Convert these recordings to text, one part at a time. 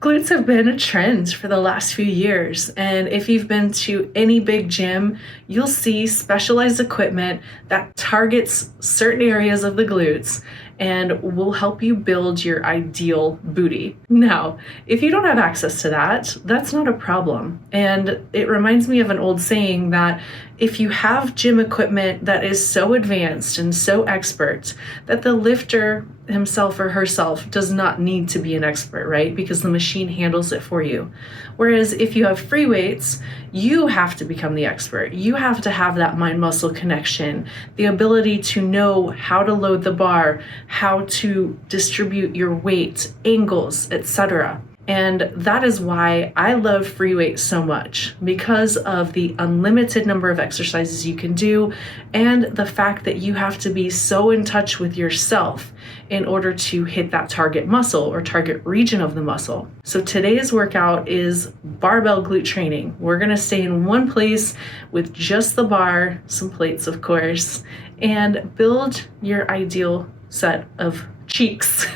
Glutes have been a trend for the last few years, and if you've been to any big gym, you'll see specialized equipment that targets certain areas of the glutes and will help you build your ideal booty. Now, if you don't have access to that, that's not a problem. And it reminds me of an old saying that if you have gym equipment that is so advanced and so expert that the lifter himself or herself does not need to be an expert, right? Because the machine handles it for you. Whereas if you have free weights, you have to become the expert. You have to have that mind-muscle connection, the ability to know how to load the bar, how to distribute your weight, angles, etc. And that is why I love free weight so much, because of the unlimited number of exercises you can do and the fact that you have to be so in touch with yourself in order to hit that target muscle or target region of the muscle. So today's workout is barbell glute training. We're gonna stay in one place with just the bar, some plates of course, and build your ideal set of cheeks,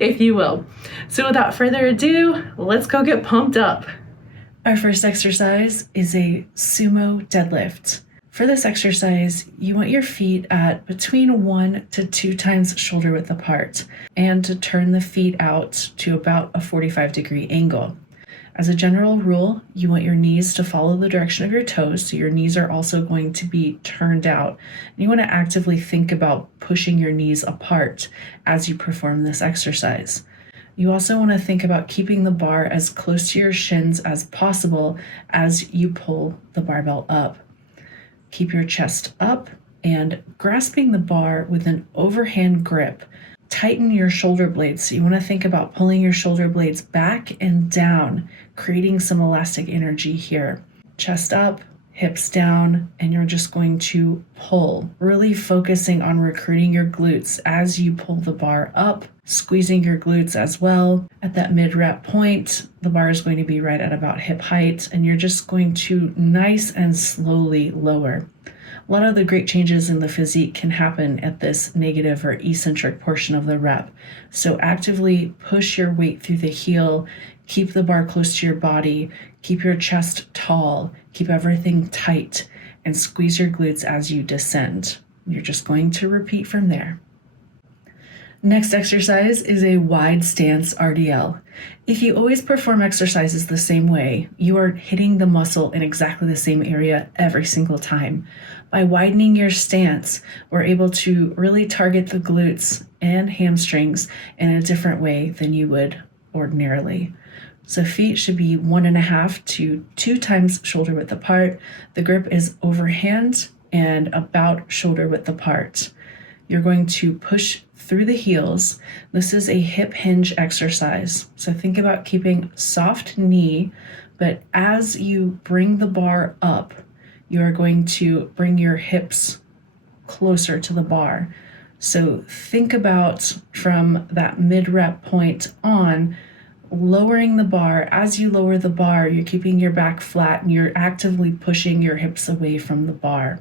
if you will. So without further ado, let's go get pumped up. Our first exercise is a sumo deadlift. For this exercise, you want your feet at between 1 to 2 times shoulder width apart and to turn the feet out to about a 45-degree angle. As a general rule, you want your knees to follow the direction of your toes, so your knees are also going to be turned out. And you want to actively think about pushing your knees apart as you perform this exercise. You also want to think about keeping the bar as close to your shins as possible as you pull the barbell up. Keep your chest up and grasping the bar with an overhand grip. Tighten your shoulder blades. So you want to think about pulling your shoulder blades back and down, creating some elastic energy here. Chest up, hips down, and you're just going to pull, really focusing on recruiting your glutes as you pull the bar up, squeezing your glutes as well. At that mid-rep point, the bar is going to be right at about hip height, and you're just going to nice and slowly lower. A lot of the great changes in the physique can happen at this negative or eccentric portion of the rep. So actively push your weight through the heel, keep the bar close to your body, keep your chest tall, keep everything tight, and squeeze your glutes as you descend. You're just going to repeat from there. Next exercise is a wide stance RDL. If you always perform exercises the same way, you are hitting the muscle in exactly the same area every single time. By widening your stance, we're able to really target the glutes and hamstrings in a different way than you would ordinarily. So feet should be 1.5 to 2 times shoulder width apart. The grip is overhand and about shoulder width apart. You're going to push through the heels. This is a hip hinge exercise. So think about keeping soft knee, but as you bring the bar up, you are going to bring your hips closer to the bar. So think about from that mid-rep point on, lowering the bar. As you lower the bar, you're keeping your back flat and you're actively pushing your hips away from the bar.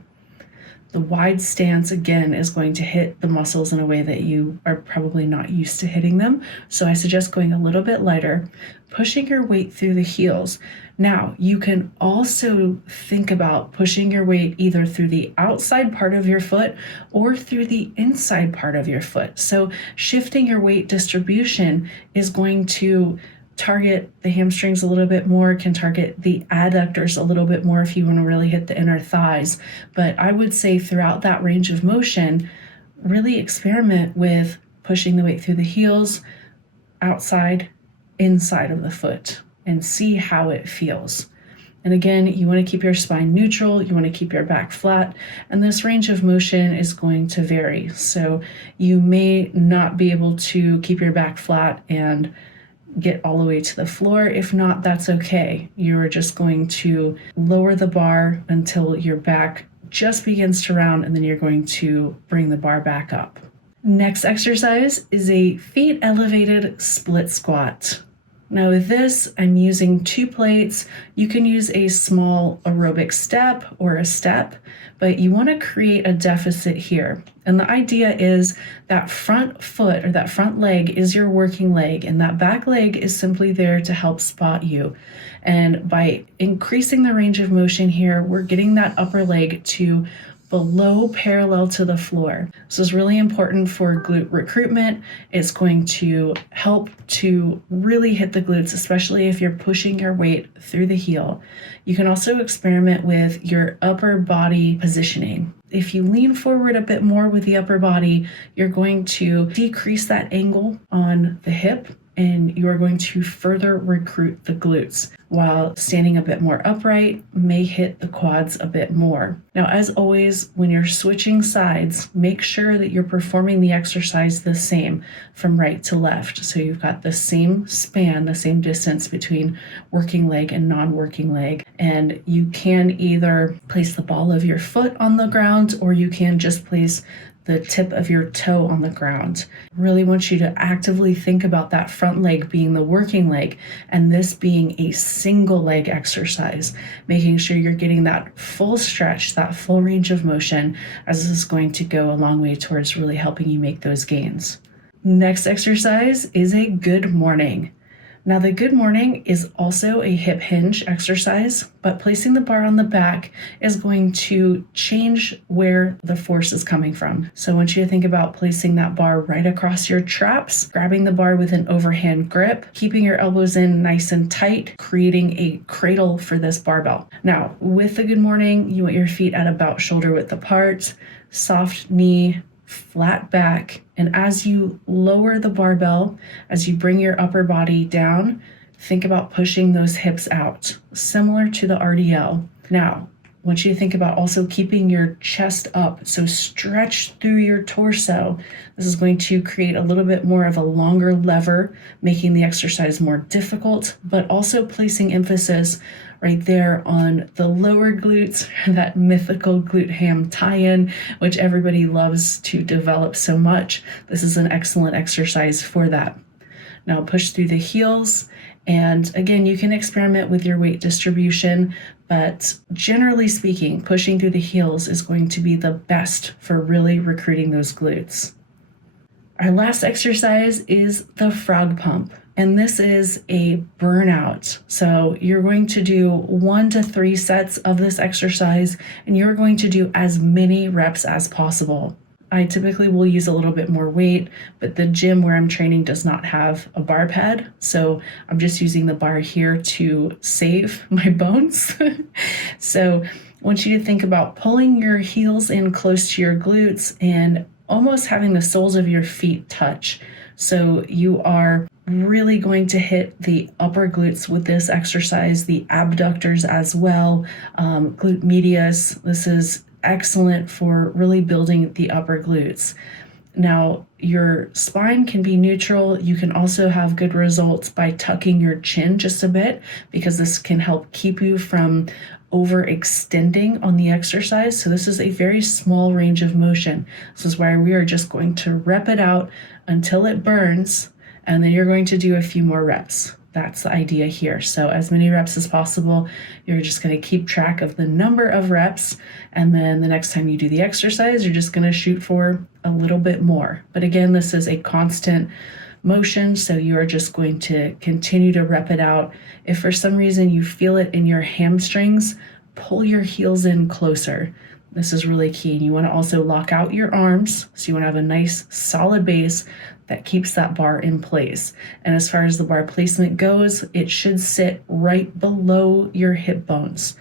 The wide stance, again, is going to hit the muscles in a way that you are probably not used to hitting them. So I suggest going a little bit lighter, pushing your weight through the heels. Now, you can also think about pushing your weight either through the outside part of your foot or through the inside part of your foot. So shifting your weight distribution is going to target the hamstrings a little bit more, can target the adductors a little bit more if you want to really hit the inner thighs. But I would say throughout that range of motion, really experiment with pushing the weight through the heels, outside, inside of the foot, and see how it feels. And again, you want to keep your spine neutral, you want to keep your back flat, and this range of motion is going to vary. So you may not be able to keep your back flat and get all the way to the floor. If not, that's okay. You're just going to lower the bar until your back just begins to round, and then you're going to bring the bar back up. Next exercise is a feet elevated split squat. Now with this, I'm using 2 plates. You can use a small aerobic step or a step, but you want to create a deficit here. And the idea is that front foot or that front leg is your working leg, and that back leg is simply there to help spot you. And by increasing the range of motion here, we're getting that upper leg to below parallel to the floor. This is really important for glute recruitment. It's going to help to really hit the glutes, especially if you're pushing your weight through the heel. You can also experiment with your upper body positioning. If you lean forward a bit more with the upper body, you're going to decrease that angle on the hip, and you are going to further recruit the glutes, while standing a bit more upright may hit the quads a bit more. Now, as always, when you're switching sides, make sure that you're performing the exercise the same from right to left. So you've got the same span, the same distance between working leg and non-working leg. And you can either place the ball of your foot on the ground, or you can just place the tip of your toe on the ground. Really want you to actively think about that front leg being the working leg and this being a single leg exercise, making sure you're getting that full stretch, that full range of motion, as this is going to go a long way towards really helping you make those gains. Next exercise is a good morning. Now the good morning is also a hip hinge exercise, but placing the bar on the back is going to change where the force is coming from. So I want you to think about placing that bar right across your traps, grabbing the bar with an overhand grip, keeping your elbows in nice and tight, creating a cradle for this barbell. Now with the good morning, you want your feet at about shoulder width apart, soft knee, flat back, and as you lower the barbell, as you bring your upper body down, think about pushing those hips out, similar to the RDL. Now, I want you to think about also keeping your chest up, so stretch through your torso. This is going to create a little bit more of a longer lever, making the exercise more difficult, but also placing emphasis right there on the lower glutes, that mythical glute ham tie-in, which everybody loves to develop so much. This is an excellent exercise for that. Now push through the heels, and again, you can experiment with your weight distribution, but generally speaking, pushing through the heels is going to be the best for really recruiting those glutes. Our last exercise is the frog pump, and this is a burnout. So you're going to do 1 to 3 sets of this exercise, and you're going to do as many reps as possible. I typically will use a little bit more weight, but the gym where I'm training does not have a bar pad, so I'm just using the bar here to save my bones. So I want you to think about pulling your heels in close to your glutes and almost having the soles of your feet touch. So you are really going to hit the upper glutes with this exercise, the abductors as well, glute medius. This is excellent for really building the upper glutes. Now, your spine can be neutral. You can also have good results by tucking your chin just a bit, because this can help keep you from overextending on the exercise. So this is a very small range of motion. This is why we are just going to rep it out until it burns, and then you're going to do a few more reps. That's the idea here. So as many reps as possible. You're just going to keep track of the number of reps, and then the next time you do the exercise, you're just going to shoot for a little bit more. But again, this is a constant motion, so you are just going to continue to rep it out. If for some reason you feel it in your hamstrings, pull your heels in closer. This is really key. You want to also lock out your arms, so you want to have a nice solid base that keeps that bar in place. And as far as the bar placement goes, it should sit right below your hip bones.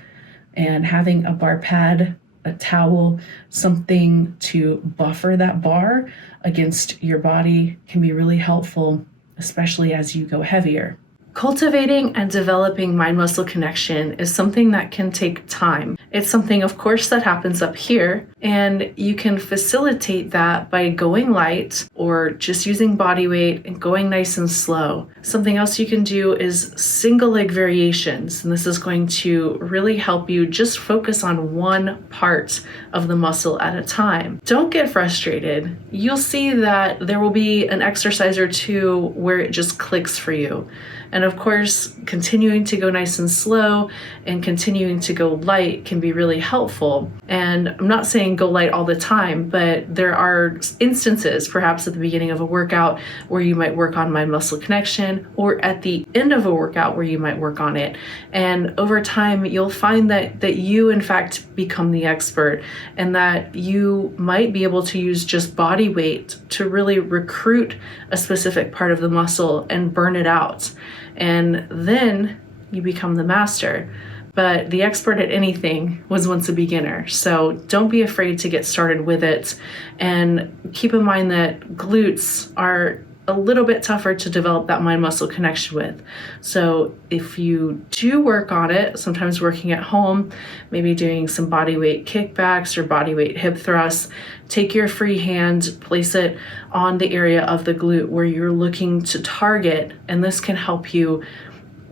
And having a bar pad, a towel, something to buffer that bar against your body can be really helpful, especially as you go heavier. Cultivating and developing mind-muscle connection is something that can take time. It's something, of course, that happens up here, and you can facilitate that by going light or just using body weight and going nice and slow. Something else you can do is single leg variations, and this is going to really help you just focus on one part of the muscle at a time. Don't get frustrated. You'll see that there will be an exercise or two where it just clicks for you. And of course, continuing to go nice and slow and continuing to go light can be really helpful. And I'm not saying go light all the time, but there are instances, perhaps at the beginning of a workout, where you might work on mind muscle connection, or at the end of a workout where you might work on it. And over time, you'll find that you, in fact, become the expert, and that you might be able to use just body weight to really recruit a specific part of the muscle and burn it out. And then you become the master. But the expert at anything was once a beginner. So don't be afraid to get started with it. And keep in mind that glutes are a little bit tougher to develop that mind muscle connection with. So if you do work on it, sometimes working at home, maybe doing some body weight kickbacks or body weight hip thrusts, take your free hand, place it on the area of the glute where you're looking to target, and this can help you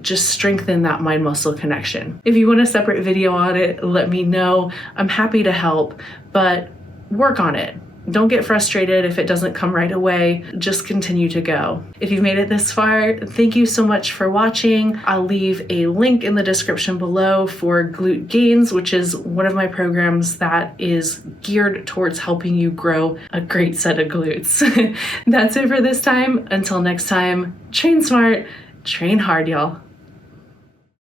just strengthen that mind muscle connection. If you want a separate video on it, let me know. I'm happy to help, but work on it. Don't get frustrated if it doesn't come right away. Just continue to go. If you've made it this far, thank you so much for watching. I'll leave a link in the description below for Glute Gains, which is one of my programs that is geared towards helping you grow a great set of glutes. That's it for this time. Until next time, train smart, train hard, y'all.